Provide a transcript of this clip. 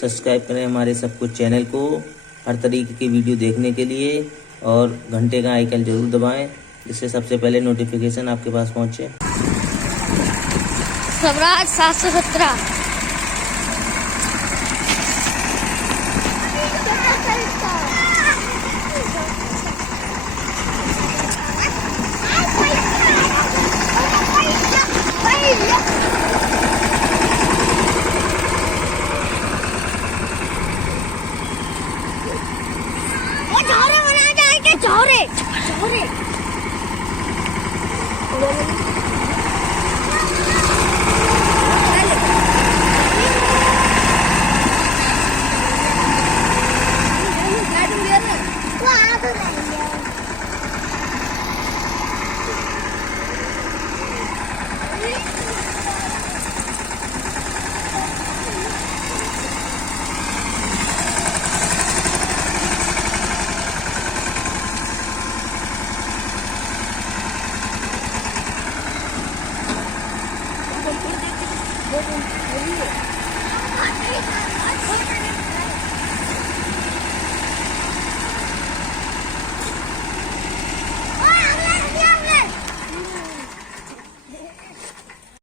Subscribe करें हमारे सब कुछ चैनल को हर तरीके की वीडियो देखने के लिए, और घंटे का आइकन जरूर दबाएं जिससे सबसे पहले नोटिफिकेशन आपके पास पहुंचे। स्वराज 717।